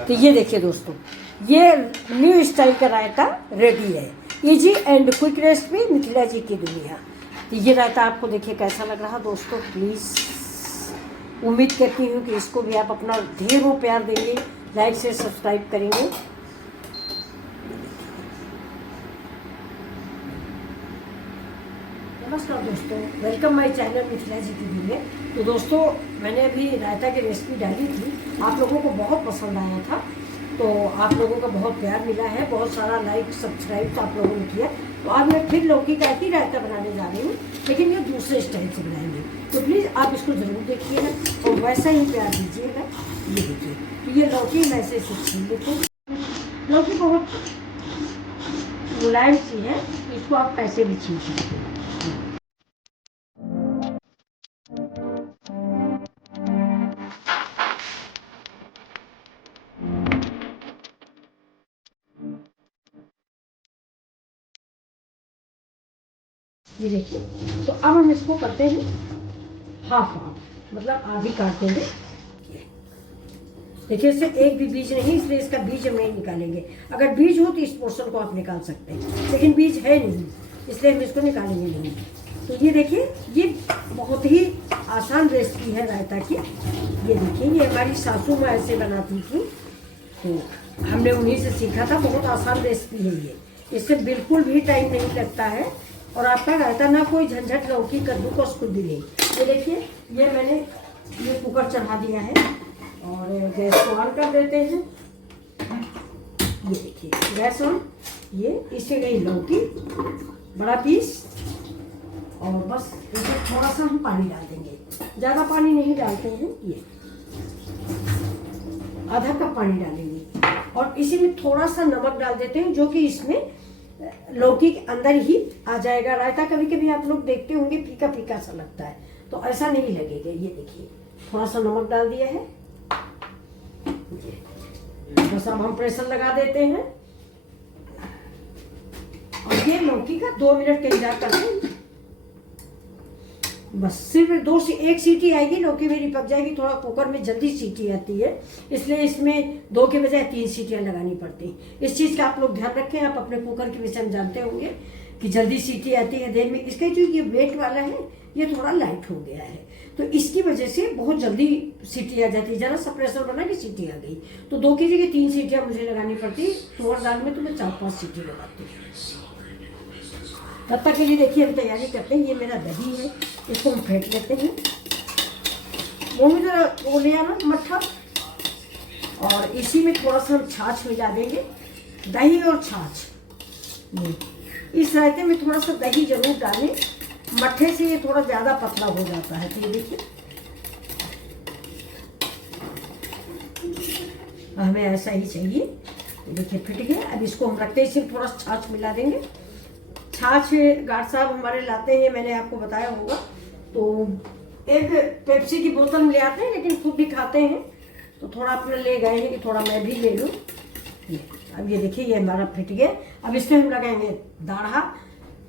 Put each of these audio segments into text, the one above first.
तो ये देखिए दोस्तों, ये न्यू स्टाइल का रायता रेडी है। Easy and quick recipe, Mithila ji की दुनिया। तो ये रायता आपको देखिए कैसा लग रहा दोस्तों। प्लीज़ उम्मीद करती हूँ कि इसको भी आप अपना ढेरों प्यार देंगे, लाइक से सब्सक्राइब करेंगे। नमस्कार दोस्तों, welcome my channel Mithila ji की दुनिया। तो दोस्तों, मैंने अभी रायता की रेसिपी डाली थी, आप लोगों को बहुत पसंद आया था, तो आप लोगों का बहुत प्यार मिला है, बहुत सारा लाइक सब्सक्राइब तो आप लोगों ने किया। तो आज मैं फिर लौकी का ही रायता बनाने जा रही हूँ, लेकिन ये दूसरे स्टाइल से बनाएंगे। तो प्लीज़ आप इसको ज़रूर देखिएगा और वैसा ही प्यार दीजिएगा। ये देखिए, तो ये लौकी मैं ऐसे छीन लेती हूँ। लौकी बहुत मुलायम सी है, इसको आप ऐसे भी छीन सकते हैं। ये देखिए, तो अब हम इसको करते हैं हाफ हाफ, मतलब आधी काट देंगे। देखिए, इससे एक भी बीज नहीं, इसलिए इसका बीज हम नहीं निकालेंगे। अगर बीज हो तो इस पोर्शन को आप निकाल सकते हैं, लेकिन बीज है नहीं, इसलिए हम इसको निकालेंगे नहीं। तो ये देखिए, ये बहुत ही आसान रेसिपी है रायता की। ये देखिए, ये हमारी सासू माँ ऐसे बनाती थी, तो हमने उन्हीं से सीखा था। बहुत आसान रेसिपी है ये, इससे बिल्कुल भी टाइम नहीं लगता है, और आपका रायता ना कोई झंझट, लौकी कद्दूकस कुछ भी नहीं। ये देखिए, ये मैंने ये कुकर चढ़ा दिया है और गैस को ऑन कर देते हैं। ये देखिए, गैस ऑन। ये इससे गई लौकी, बड़ा पीस, और बस इसमें थोड़ा सा हम पानी डाल देंगे, ज़्यादा पानी नहीं डालते हैं। ये आधा कप पानी डालेंगे और इसी में थोड़ा सा नमक डाल देते हैं, जो कि इसमें लौकी के अंदर ही आ जाएगा। रायता कभी कभी आप लोग देखते होंगे फीका फीका सा लगता है, तो ऐसा नहीं लगेगा। ये देखिए, थोड़ा सा नमक डाल दिया है। बस अब हम प्रेशर लगा देते हैं और ये लौकी का 2 मिनट का इंतजार करते हैं। बस सिर्फ 2 से 1 सीटी आएगी, लौकी मेरी पक जाएगी। थोड़ा कुकर में जल्दी सीटी आती है, इसलिए इसमें 2 के बजाय 3 सीटियां लगानी पड़ती। इस चीज़ का आप लोग ध्यान रखें। आप अपने कुकर के विषय में जानते होंगे कि जल्दी सीटी आती है देर में। इसका जो ये वेट वाला है, ये थोड़ा लाइट हो गया है, तो इसकी वजह से बहुत जल्दी सीटी आ जाती है। जरा सा प्रेशर बना कि सीटी आ गई, तो 2 की जगह 3 सीटियाँ मुझे लगानी पड़ती। तुअर दाल में तो मैं 4-5 सीटी लगाती हूँ। तब तक के लिए देखिए, हम तैयारी करते हैं। ये मेरा दही है, इसको हम फेंट लेते हैं। वो में जरा वो ले आना मट्ठा, और इसी में थोड़ा सा हम छाछ मिला देंगे। दही और छाछ, इस रायते में थोड़ा सा दही जरूर डालें, मट्ठे से ये थोड़ा ज़्यादा पतला हो जाता है। तो ये देखिए, हमें ऐसा ही चाहिए। देखिए, फिट गया। अब इसको हम रखते हैं, इसमें थोड़ा छाछ मिला देंगे। छाछ गार्ड साहब हमारे लाते हैं, मैंने आपको बताया होगा। तो एक पेप्सी की बोतल में ले आते हैं, लेकिन खुद भी खाते हैं, तो थोड़ा अपने ले गए हैं कि थोड़ा मैं भी ले लूँ। अब ये देखिए, ये हमारा फिट गया। अब इसमें हम लगाएंगे दाढ़ा,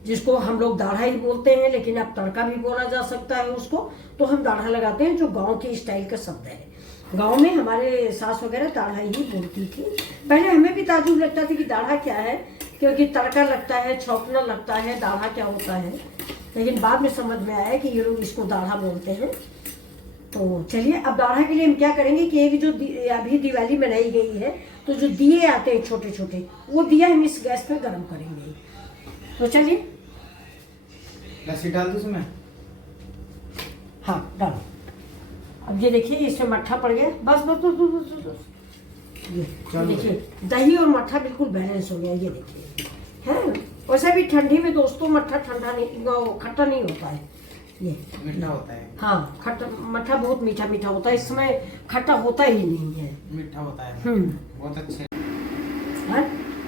जिसको हम लोग दाढ़ा ही बोलते हैं, लेकिन अब तड़का भी बोला जा सकता है उसको। तो हम दाढ़ा लगाते हैं, जो गांव के स्टाइल का शब्द है। गांव में हमारे सास वगैरह दाढ़ा ही बोलती थी। पहले हमें भी ताजुब लगता था कि दाढ़ा क्या है, क्योंकि तड़का लगता है, छौंकना लगता है, दाढ़ा क्या होता है। लेकिन बाद में समझ में आया कि ये लोग इसको दाढ़ा बोलते हैं। तो चलिए, अब दाढ़ा के लिए हम क्या करेंगे कि एक जो अभी दिवाली मनाई गई है, तो जो दिए आते हैं छोटे छोटे, वो दिया हम इस गैस पे गर्म करेंगे। तो चलिए, लस्सी डाल दो इसमें। हाँ डालो। अब ये देखिए, इसमें मट्ठा पड़ गया। बस बस बस बस बस, बस। ये देखिए, दही और मट्ठा बिल्कुल बैलेंस हो गया। ये देखिए, है वैसे भी ठंडी में दोस्तों मट्ठा ठंडा नहीं, खट्टा नहीं होता है, ये मीठा होता है। हाँ, खट्टा मट्ठा बहुत मीठा मीठा होता है, इसमें खट्टा होता ही नहीं है, मीठा होता है। बहुत अच्छे। हाँ,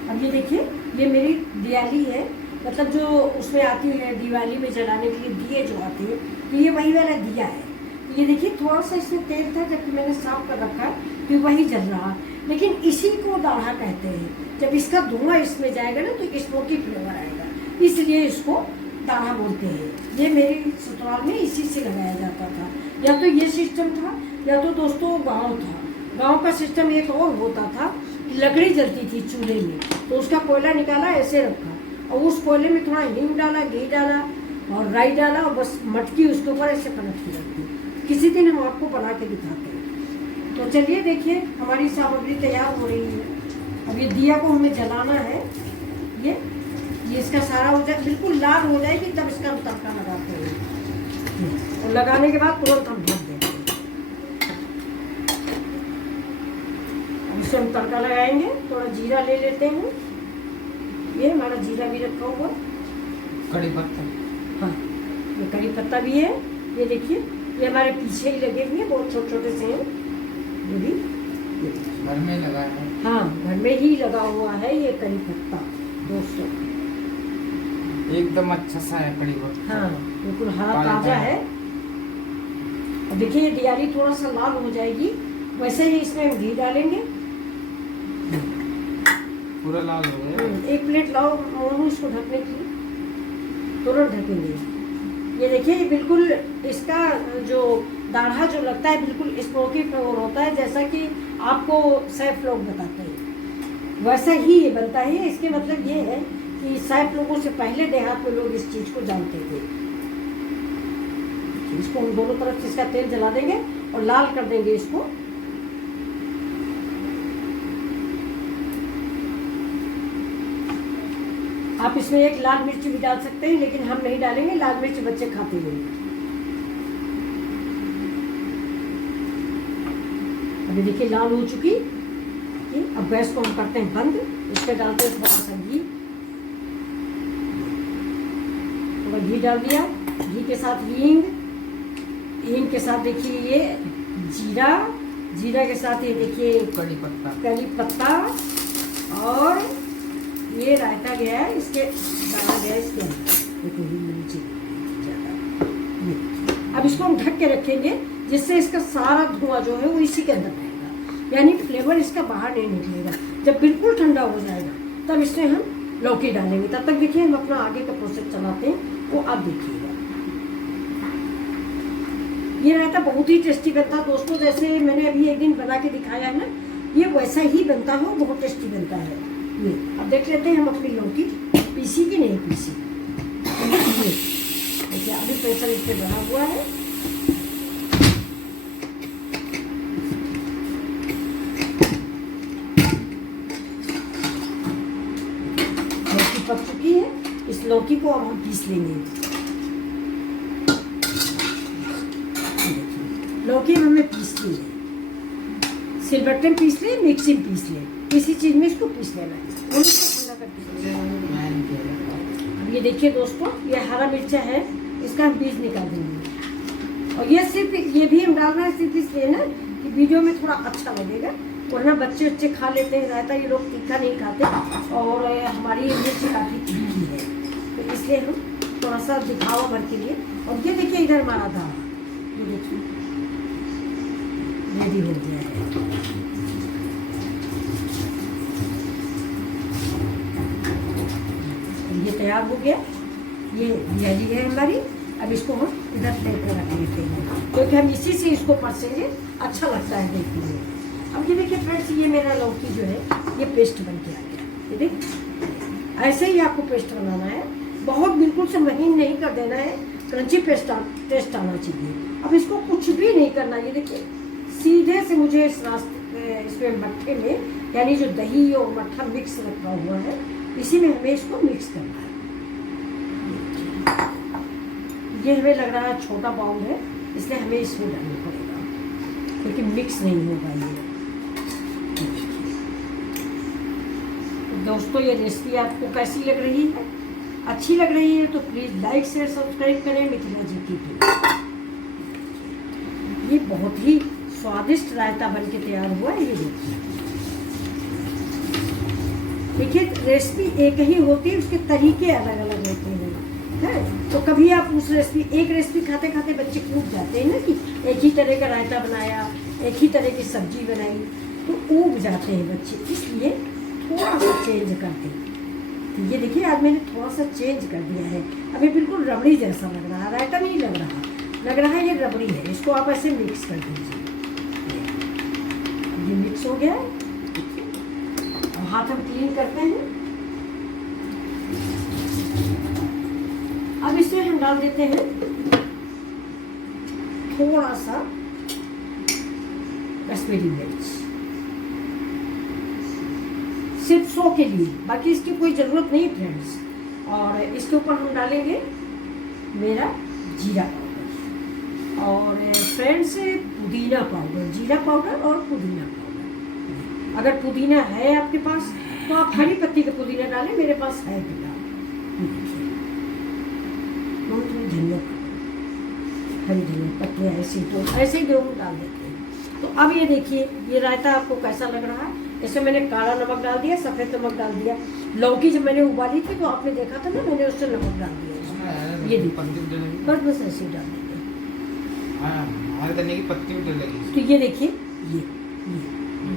अब ये देखिए, ये मेरी दिवाली है, मतलब जो उसमें आती है दिवाली में जलाने के लिए दिए जो आते हैं, तो ये वही वाला दिया है। ये देखिए, थोड़ा सा इसमें तेल था, जबकि मैंने साफ कर रखा है, तो वही जल रहा। लेकिन इसी को दाढ़ा कहते हैं। जब इसका धुआं इसमें जाएगा ना, तो स्मोकी फ्लेवर आएगा, इसलिए इसको दाढ़ा बोलते हैं। ये मेरे ससुराल में इसी से लगाया जाता था। या तो ये सिस्टम था, या तो दोस्तों गाँव था, गांव का सिस्टम एक और होता था कि लकड़ी जलती थी चूल्हे में, तो उसका कोयला निकाला ऐसे रखा और उस कोयले में थोड़ा हींग डाला, घी डाला और राई डाला और बस मटकी उसके ऊपर ऐसे पलट के रखी। किसी दिन हम आपको बना के दिखाते हैं। तो चलिए देखिए हमारी सामग्री तैयार हो रही है। अब ये दिया को हमें जलाना है। ये इसका सारा हो जाए, बिल्कुल लाल हो जाएगी तब इसका हम तड़का लगाते हैं और लगाने के बाद तुरंत हम ढक देंगे। अब इसको हम तड़का लगाएंगे। थोड़ा जीरा ले लेते हैं, ये हमारा जीरा भी रखा हुआ, कड़ी पत्ता, हाँ ये कड़ी पत्ता भी है। ये देखिए ये हमारे पीछे ही लगे हुए हैं, बहुत छोटे छोटे से हैं ये भी। घर में लगा है, हाँ घर में ही लगा हुआ है ये कड़ी पत्ता दोस्तों, एकदम अच्छा सा है कड़ी पत्ता। हाँ बिल्कुल हरा ताजा है। अब देखिए ये दियाली थोड़ा सा लाल हो जाएगी, वैसे ही इसमें हम घी डालेंगे। पूरा लाल हो गया। एक प्लेट लाओ मोनू इसको ढकने की, तुरंत ढकेंगे। ये देखिए ये बिल्कुल इसका जो दाढ़ा जो लगता है बिल्कुल स्मोकी फ्लेवर होता है, जैसा कि आपको शेफ लोग बताते हैं वैसा ही ये बनता है। इसके मतलब ये है कि शेफ लोगों से पहले देहात में लोग इस चीज़ को जानते थे। इसको हम दोनों तरफ से इसका तेल जला देंगे और लाल कर देंगे इसको। आप इसमें एक लाल मिर्च भी डाल सकते हैं, लेकिन हम नहीं डालेंगे, लाल मिर्च बच्चे खाते हैं। अभी देखिए लाल हो चुकी। अब गैस को हम करते हैं बंद। इस पर डालते हैं थोड़ा सा घी, थोड़ा घी डाल दिया। घी के साथ हींग, हींग के साथ देखिए ये जीरा, जीरा के साथ ये देखिए कड़ी पत्ता, कड़ी पत्ता और ये रायता गया है, इसके डाला गया इसके अंदर। देखो नीचे ज़्यादा। अब इसको हम ढक के रखेंगे, जिससे इसका सारा धुआं जो है वो इसी के अंदर रहेगा, यानी फ्लेवर इसका बाहर नहीं निकलेगा। जब बिल्कुल ठंडा हो जाएगा तब इसमें हम लौकी डालेंगे। तब तक देखिए हम अपना आगे का प्रोसेस चलाते हैं, वो आप देखिएगा। ये रायता बहुत ही टेस्टी बनता है दोस्तों, जैसे मैंने अभी एक दिन बना के दिखाया है ना, ये वैसा ही बनता है, बहुत टेस्टी बनता है। ये अब देख लेते हैं हम अपनी लौकी पीसी की नहीं पीसी। देखिए अभी प्रेशर इस पर बना हुआ है। लौकी पक चुकी है, इस लौकी को अब हम पीस लेंगे। लौकी हमने पीस ली है, सिलबट्टे में पीस ले, मिक्सी में पीस ले, किसी चीज़ में इसको पीस लेना है। ठंडा करके अब ये देखिए दोस्तों, ये हरा मिर्चा है, इसका हम बीज निकाल देंगे। और ये सिर्फ ये भी हम डाल रहे हैं सिर्फ इसलिए ना कि वीडियो में थोड़ा अच्छा लगेगा, वरना बच्चे बच्चे खा लेते हैं रायता, ये लोग तीखा नहीं खाते और हमारी मिर्च काफ़ी तीखी है, तो इसलिए हम थोड़ा सा दिखावा भर के लिए। और ये देखिए इधर हमारा दाल, ये देखिए रेडी हो गया है। ये तैयार हो गया, ये बिरयानी है हमारी। अब इसको हम इधर प्लेट में रख लेते हैं, क्योंकि हम इसी से इसको परसेंगे, अच्छा लगता है देखने में। अब ये देखिए फ्रेंड्स, ये मेरा लौकी जो है ये पेस्ट बन के आ गया। ये देख ऐसे ही आपको पेस्ट बनाना है, बहुत बिल्कुल से महीन नहीं कर देना है, क्रंची टेस्ट आना चाहिए। अब इसको कुछ भी नहीं करना, ये देखिए सीधे से मुझे इस रास्ते इसमें मट्ठे में, यानी जो दही और मट्ठा मिक्स रखा हुआ है, इसी में हमें इसको मिक्स करना है। ये हमें लग रहा है छोटा बाउल है, इसलिए हमें इसमें डालना पड़ेगा, क्योंकि मिक्स नहीं होगा ये। दोस्तों ये रेसिपी आपको कैसी लग रही है? अच्छी लग रही है तो प्लीज़ लाइक शेयर सब्सक्राइब करें मिथिला जी की। ये बहुत ही स्वादिष्ट रायता बन के तैयार हुआ है। ये देखिए रेसिपी एक ही होती है, उसके तरीके अलग अलग होते हैं। तो कभी आप उस एक रेसिपी खाते खाते बच्चे ऊब जाते हैं ना कि एक ही तरह का रायता बनाया, एक ही तरह की सब्जी बनाई, तो ऊब जाते हैं बच्चे, इसलिए थोड़ा सा चेंज करते हैं। तो ये देखिए आज मैंने थोड़ा सा चेंज कर दिया है, अभी बिल्कुल रबड़ी जैसा लग रहा है, रायता नहीं लग रहा है ये रबड़ी है। इसको आप ऐसे मिक्स कर दीजिए। ये मिक्स हो गया है। और हाथ हम क्लीन करते हैं। अब इसमें हम डाल देते हैं थोड़ा सा कश्मीरी मिर्च, सिर्फ 100 के लिए, बाकी इसकी कोई ज़रूरत नहीं फ्रेंड्स। और इसके ऊपर हम डालेंगे मेरा जीरा पाउडर और फ्रेंड्स पुदीना पाउडर, जीरा पाउडर और पुदीना पाउडर। अगर पुदीना है आपके पास तो आप हरी पत्ती का पुदीना डालें, मेरे पास है फिलहाल। धनिया, हरी धनिया पत्तियाँ ऐसे ही गेहूँ डाल देते हैं। तो अब ये देखिए ये रायता आपको कैसा लग रहा है। इसमें मैंने काला नमक डाल दिया, सफ़ेद नमक डाल दिया। लौकी जब मैंने उबाली थी तो आपने देखा था ना, मैंने उससे नमक डाल दिया। ये बस ऐसे ही डाल देंगे। हरे धनिया की पत्ती भी डलेगी। तो ये देखिए ये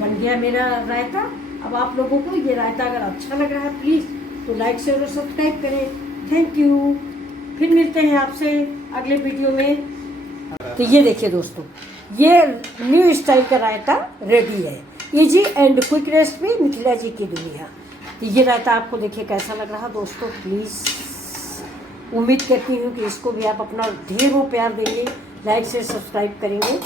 बन गया मेरा रायता। अब आप लोगों को ये रायता अगर अच्छा लग रहा है प्लीज़ तो लाइक शेयर और सब्सक्राइब करें। Thank you. फिर मिलते हैं आपसे अगले वीडियो में। तो ये देखिए दोस्तों, ये न्यू स्टाइल का रायता रेडी है। Easy and quick recipe Mithila ji की दुनिया। तो ये रायता आपको देखिए कैसा लग रहा दोस्तों। प्लीज़ उम्मीद करती हूँ कि इसको भी आप अपना ढेरों प्यार देंगे, लाइक से सब्सक्राइब करेंगे।